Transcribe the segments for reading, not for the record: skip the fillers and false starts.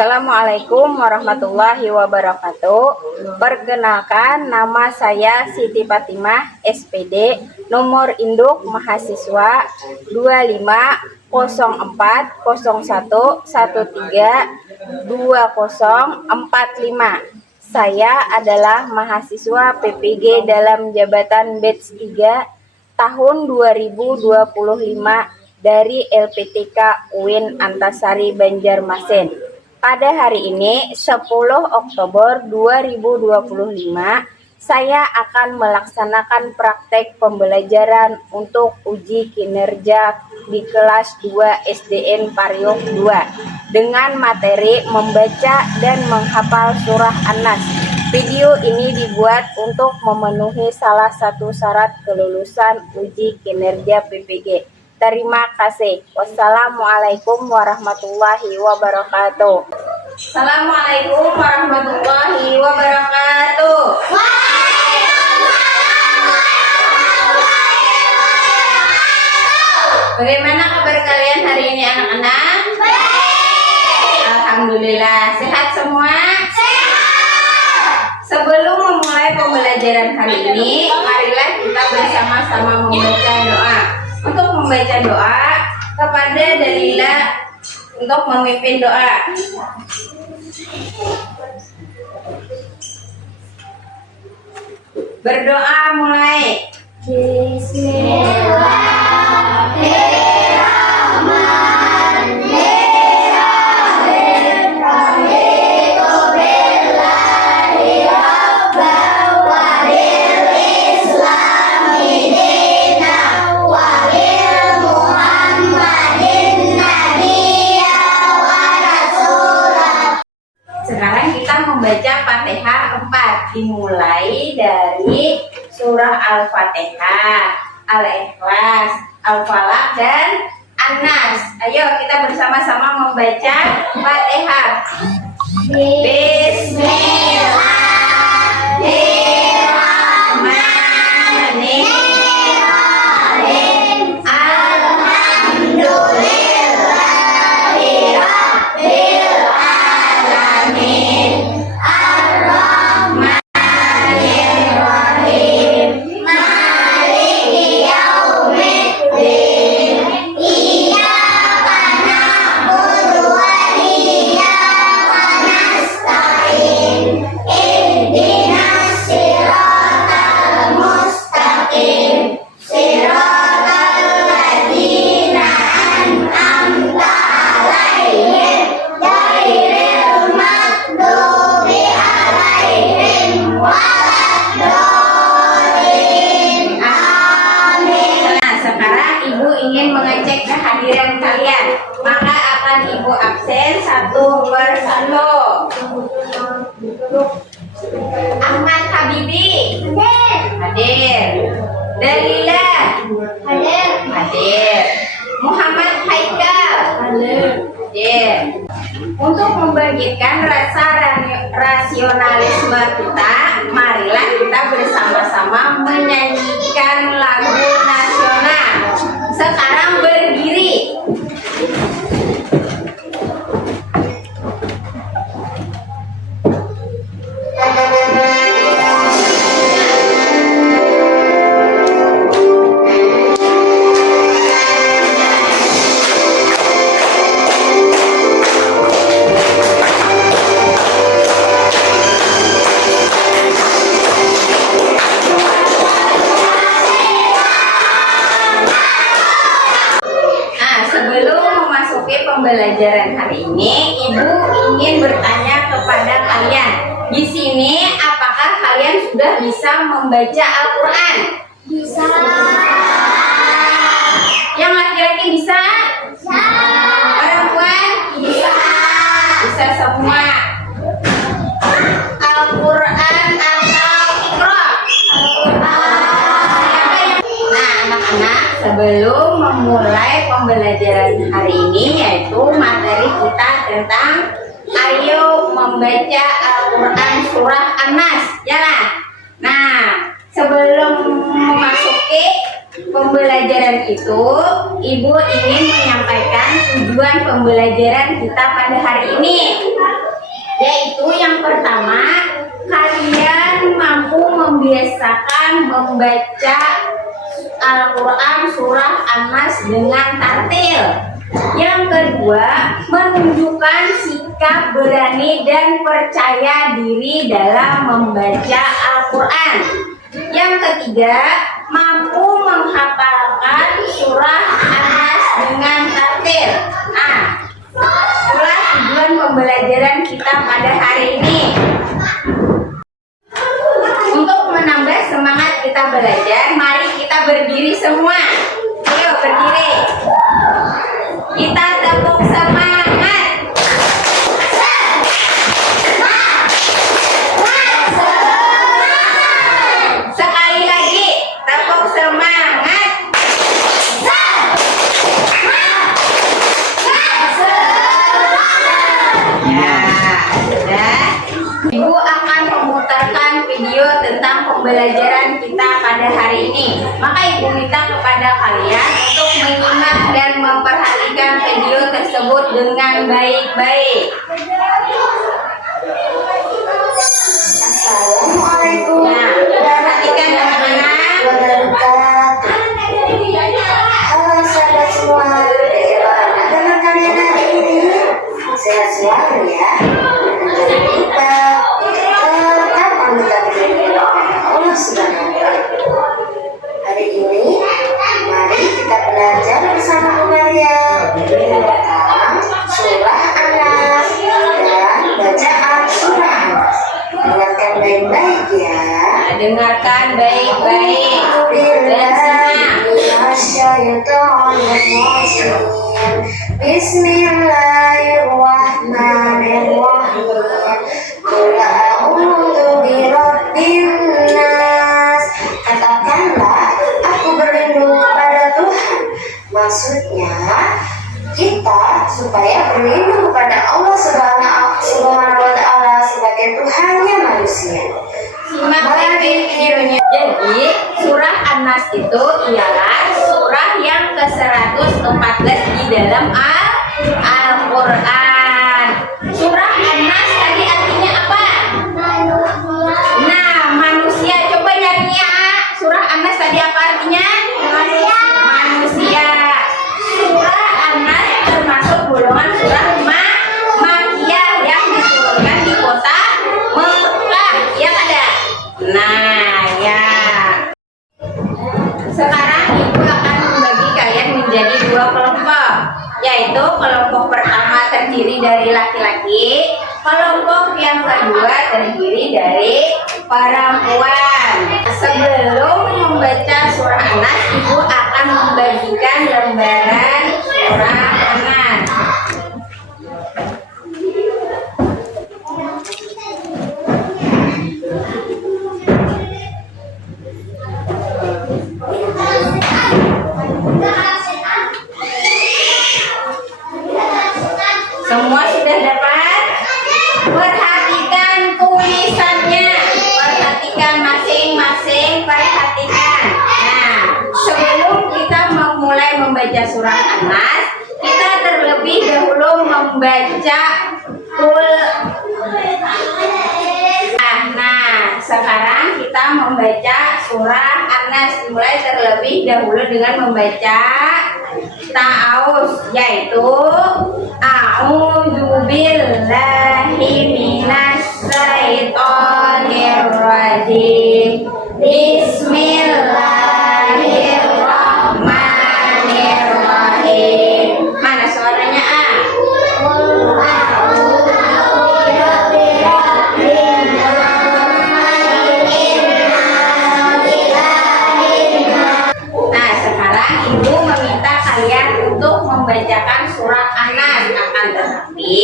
Assalamualaikum warahmatullahi wabarakatuh. Perkenalkan, nama saya Siti Fatimah, SPD, nomor induk mahasiswa 250401132045. Saya adalah mahasiswa PPG dalam jabatan batch 3 tahun 2025 dari LPTK UIN Antasari Banjarmasin. Pada hari ini 10 Oktober 2025, saya akan melaksanakan praktek pembelajaran untuk uji kinerja di kelas 2 SDN Pariuk 2 dengan materi membaca dan menghafal surah An-Nas. Video ini dibuat untuk memenuhi salah satu syarat kelulusan uji kinerja PPG. Terima kasih. Wassalamualaikum warahmatullahi wabarakatuh. Assalamualaikum warahmatullahi wabarakatuh. Bagaimana kabar kalian hari ini, anak-anak? Baik. Alhamdulillah. Sehat semua? Sehat. Sebelum memulai pembelajaran hari ini, marilah kita bersama-sama membaca doa. Untuk membaca doa kepada Dalila untuk memimpin doa. Berdoa mulai. Sekarang kita membaca Fatihah 4, dimulai dari surah Al-Fatihah, Al-Ikhlas, Al-Falaq, dan An-Nas. Ayo kita bersama-sama membaca Fatihah. Bismillahirrahmanirrahim. Ingin mengecek kehadiran kalian, maka akan Ibu absen satu persatu. Ahmad Habibi hadir. Dalila hadir. Muhammad Haikal hadir. Untuk membangkitkan rasa rasionalisme kita, marilah kita bersama-sama menyanyikan lagu nasional. Sekarang berdiri. Pembelajaran hari ini, Ibu ingin bertanya kepada kalian. Di sini, apakah kalian sudah bisa membaca Al-Quran? Bisa. Yang laki-laki bisa? Bisa. Perempuan? Bisa. Bisa semua. Al-Quran atau Iqra? Nah, anak-anak, sebelum memulai pembelajaran hari ini, yaitu materi kita tentang ayo membaca Al-Quran surah An-Nas, jalan. Nah, sebelum memasuki pembelajaran itu, Ibu ingin menyampaikan tujuan pembelajaran kita pada hari ini. Yaitu yang pertama, kalian mampu membiasakan membaca Al-Quran surah An-Nas dengan tartil. Yang kedua, menunjukkan sikap berani dan percaya diri dalam membaca Al-Quran. Yang ketiga, mampu menghafalkan surah An-Nas dengan tartil. Nah, itulah tujuan pembelajaran kita pada hari ini. Untuk menambah semangat kita belajar, mari kita berdiri semua. Ayo berdiri. Kita tepuk semangat. Sekali lagi, tepuk semangat. Ya, sudah. Ibu akan memutarkan video tentang pembelajaran kita pada hari ini. Maka Ibu minta kepada kalian untuk menyimak dan memperhatikan video tersebut dengan baik-baik. Assalamualaikum. Nah, perhatikan anak-anak. Halo sahabat semua, bagaimana dengan kalian hari ini? Sehat selalu ya. Dan kita tetap meminta perlindungan Allah Subhanahu wa Ta'ala. Hari ini, mari kita belajar bersama Umaria tentang surah An-Nas dan bacaan surah An-Nas. Dengarkan baik-baik ya. Dengarkan baik-baik dan simak. Bismillahirrahmanirrahim. Qul a'udzu birabbin nas. Katakanlah, aku berlindung kepada Tuhan. Maksudnya, kita supaya berlindung kepada Allah Subhanahu wa Ta'ala sebagai Tuhannya manusia. Simak baik-baik videonya. Jadi, surah An-Nas itu ialah surah yang ke-114 di dalam Al-Quran. Surah An-Nas tadi artinya apa? Nah, manusia. Coba nyarinya. Surah An-Nas tadi apa artinya? Manusia. Surah An-Nas termasuk golongan surah Makkiyah yang diturunkan di kota Mekah. Ya ada. Nah, ya. Sekarang Ibu akan membagi kalian menjadi dua kelompok, yaitu kelompok pertama terdiri dari laki-laki, kelompok yang kedua terdiri dari perempuan. Sebelum membaca surah An-Nas, Ibu akan membagikan lembaran surah An-Nas. Semua sudah dapat? Perhatikan tulisannya. Perhatikan masing-masing, perhatikan. Nah, sebelum kita memulai membaca surah An-Nas, kita terlebih dahulu membaca Nah, sekarang kita membaca surah An-Nas. Dimulai terlebih dahulu dengan membaca ta'awuz, yaitu a'udzu billahi minasy syaithanir rajim. Bismillahirrahmanirrahim. Mana suaranya A? Nah, sekarang Ibu meminta kalian untuk membacakan surah An-Nas, akan tetapi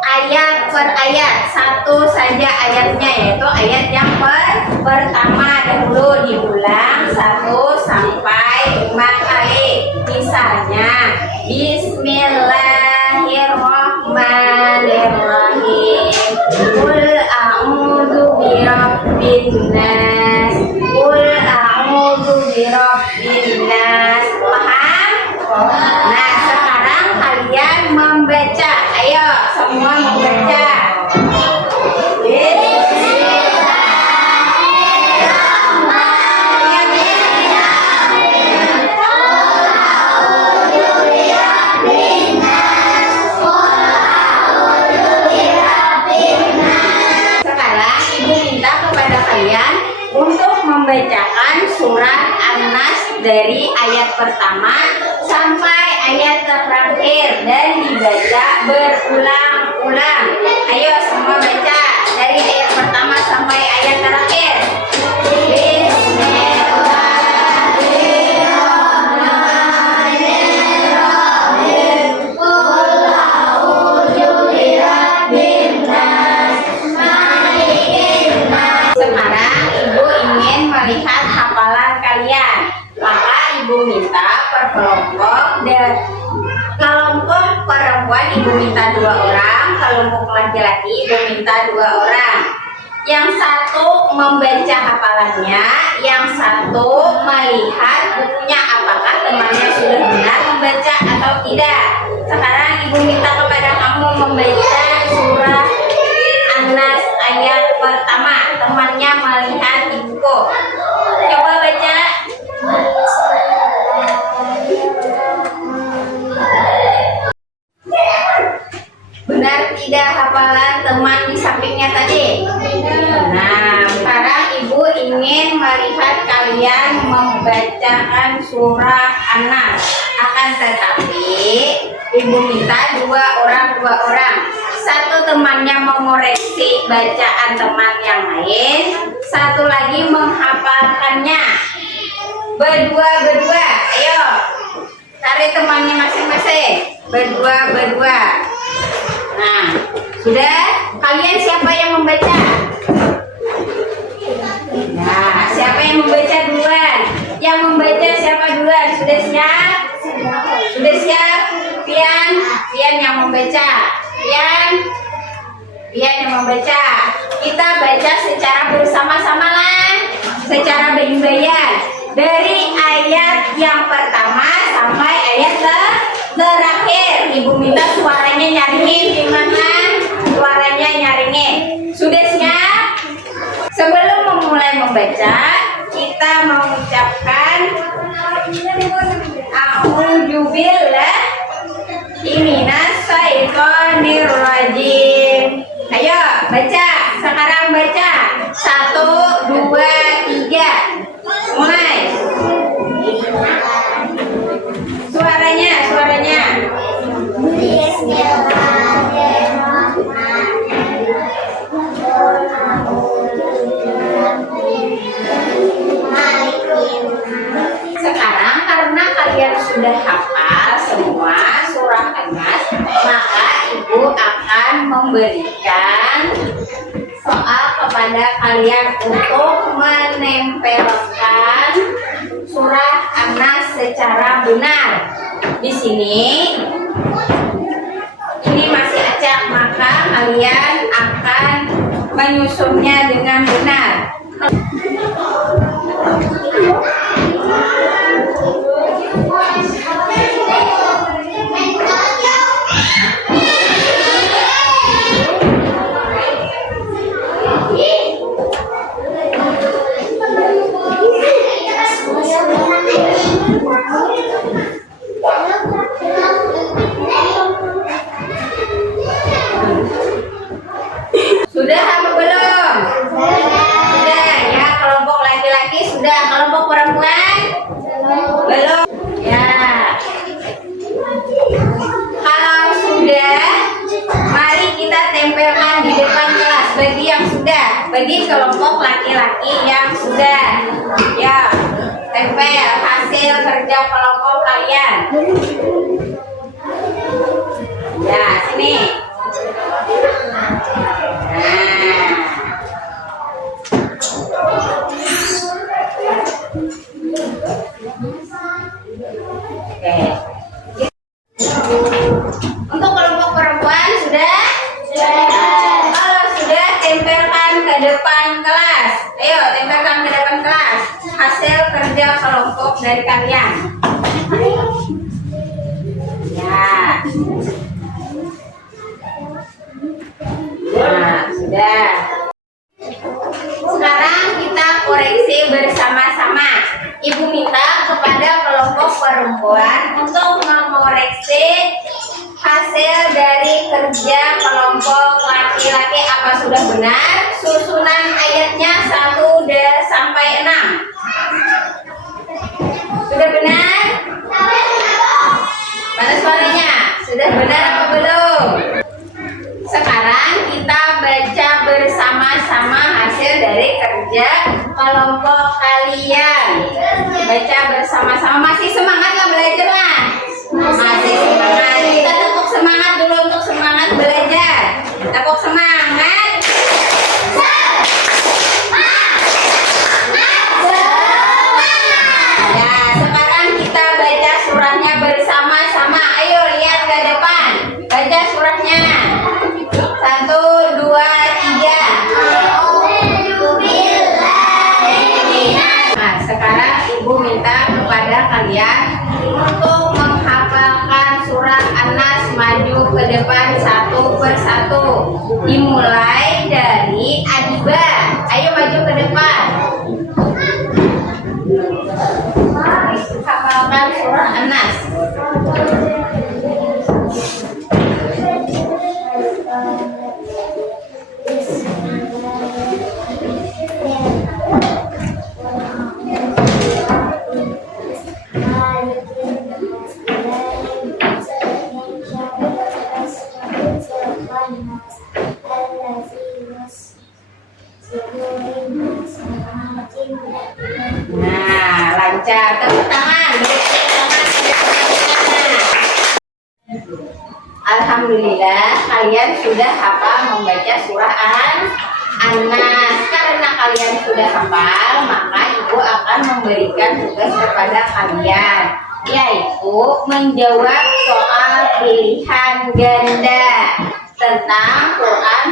ayat per ayat, satu saja ayatnya, yaitu ayat yang pertama dahulu diulang 1 sampai 5 kali. Misalnya Bismillahirrahmanirrahim. Qul a'udzu birabbin nas. Qul a'udzu birabbin nas. Paham? Nah, sekarang kalian membaca. Ayo, semua membaca. dari ayat pertama sampai ayat terakhir dan dibaca berulang-ulang. Ayo semua baca dari ayat pertama sampai ayat terakhir. Sekarang ibu ingin melihat hafalan kalian, maka ibu minta per kelompok dan kelompok perempuan ibu minta 2 orang, kelompok laki-laki ibu minta 2 orang. Yang satu membaca hafalannya, yang satu melihat bukunya apakah temannya sudah benar membaca atau tidak. Sekarang ibu minta kepada kamu membaca surah An-Nas ayat pertama. Temannya melihat di buku. Coba baca. Benar tidak hafalan teman di sampingnya tadi? Nah, sekarang ibu ingin melihat kalian membacakan surah An-Nas. Akan tetapi ibu minta 2 orang. Satu temannya mengoreksi bacaan teman yang lain, satu lagi menghafalkannya. Berdua. Ayo, cari temannya masing-masing. Berdua. Nah, sudah? Kalian siapa yang membaca? Nah, siapa yang membaca duluan? Yang membaca siapa duluan? Sudah siap? Sudah siap? Pian yang membaca. Pian yang membaca. Kita baca secara bersama-sama lah, secara bayang-bayang dari ayat yang pertama sampai ayat terakhir. Ibu minta suaranya nyaringin, gimana? Suaranya nyaringin. Sudah siap? Sebelum memulai membaca, kita mengucapkan A'udzubillahi minasyaitonirrajim. Ayo baca, sekarang baca. 1, 2, 3. Mulai. Suaranya. Sekarang karena kalian sudah hafal semua surah An-Nas, maka ibu akan memberikan soal kepada kalian untuk menempelkan surah An-Nas secara benar. Di sini ini masih acak, maka kalian akan menyusunnya dengan benar. Sudah apa belum? Sudah ya, kelompok laki-laki sudah, kelompok perempuan belum. Ya, kalau sudah, mari kita tempelkan di depan kelas. Bagi yang sudah, bagi kelompok laki-laki yang sudah, ya, tempel hasil kerja kelompok kalian. Ya, sini. Oke. Untuk kelompok perempuan sudah? Kalau sudah, tempelkan ke depan kelas. Ayo, tempelkan ke depan kelas hasil kerja kelompok dari kalian. Ya. Nah, sudah. Sekarang kita koreksi bersama-sama. Ibu minta kepada kelompok perempuan untuk mengoreksi hasil dari kerja kelompok laki-laki. Apa sudah benar? Susunan ayatnya 1 sampai 6. Sudah benar? Mana suaranya? Sudah benar apa belum? Sekarang kita baca bersama-sama hasil dari kerja kelompok kalian. Baca bersama-sama. Masih semangat nggak belajar lah? Masih semangat. Kita tepuk semangat dulu untuk semangat belajar. Tepuk semangat. Ya, sekarang kita baca surahnya bersama-sama. Ayo lihat ke depan. Baca surahnya. 1, 2, 3. Nah, sekarang ibu minta kepada kalian untuk menghafalkan surah An-Nas, maju ke depan satu persatu. Dimulai dari Adiba. Ayo maju ke depan. Hafalkan surah An-Nas. Nah, lancar. Tepuk tangan. Alhamdulillah, kalian sudah hafal membaca surah An-Nas. Karena kalian sudah hafal, maka ibu akan memberikan tugas kepada kalian, yaitu menjawab soal pilihan ganda tentang Quran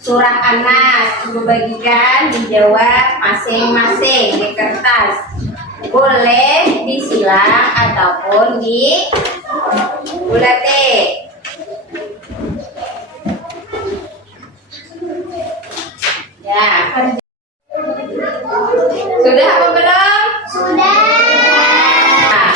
surah An-Nas. Ibu bagikan dijawab masing-masing di kertas. Boleh disilang ataupun di bulate. Ya, sudah apa belum? Sudah. Nah,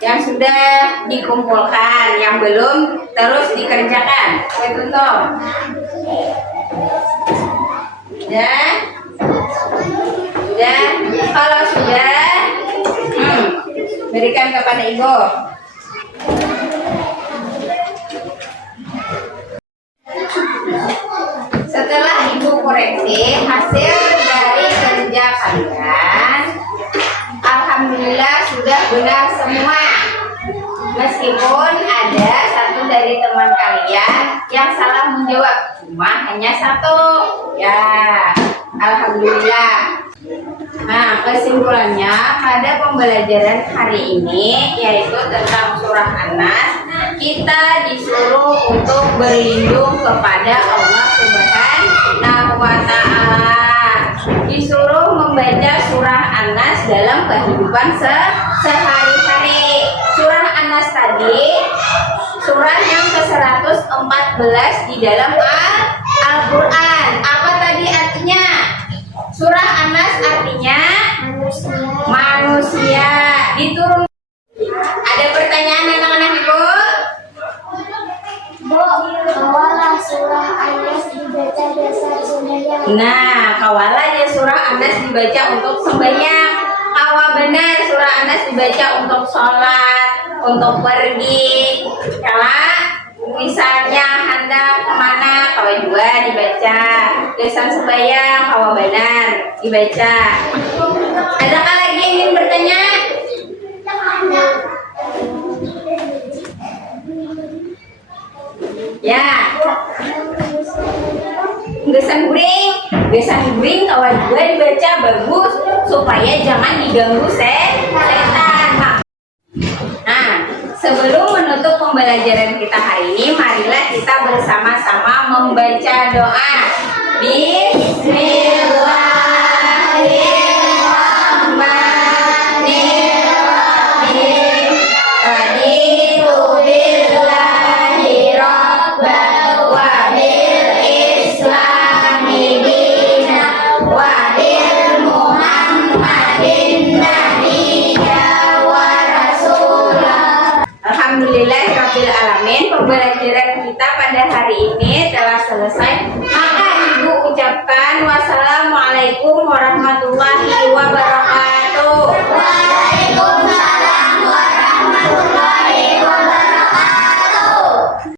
yang sudah dikumpulkan, yang belum terus dikerjakan. Saya tuntut. Sudah? Sudah? Kalau sudah, berikan kepada ibu. Setelah ibu koreksi hasil dari kerja kalian, alhamdulillah sudah benar semua. Meskipun ada satu dari teman kalian yang salah menjawab, cuma hanya satu. Ya, alhamdulillah. Nah, kesimpulannya pada pembelajaran hari ini, yaitu tentang surah An-Nas, kita disuruh untuk berlindung kepada Allah Subhanahu wa Ta'ala. Disuruh membaca surah An-Nas dalam kehidupan sehari-hari. Surah An-Nas tadi surah yang ke-114 di dalam Al-Quran. Apa tadi artinya? Surah An-Nas artinya manusia. Diturun. Ada pertanyaan anak-anak ibu? Bu, kawalah surah An-Nas dibaca dasar sembahyang. Nah, kawalah ya surah An-Nas dibaca untuk sembahyang. Kawa benar surah An-Nas dibaca untuk sholat, untuk pergi. Kala misalnya hendak kemana, kawa juga dibaca. Dasar sembahyang, kawa benar dibaca. Adakah lagi yang ingin bertanya? Ya. Gesan guring kawan juga dibaca bagus supaya jangan diganggu setan. Nah, sebelum menutup pembelajaran kita hari ini, marilah kita bersama-sama membaca doa. Bismillahirrahmanirrahim. Raditu billahi rabban wa bil islami dinan wa bil muhammadin nabiyya wa rasulah. Alhamdulillahirabbil alamin. Pembelajaran kita pada hari ini telah selesai. Maka ibu ucapkan wassalamualaikum warahmatullahi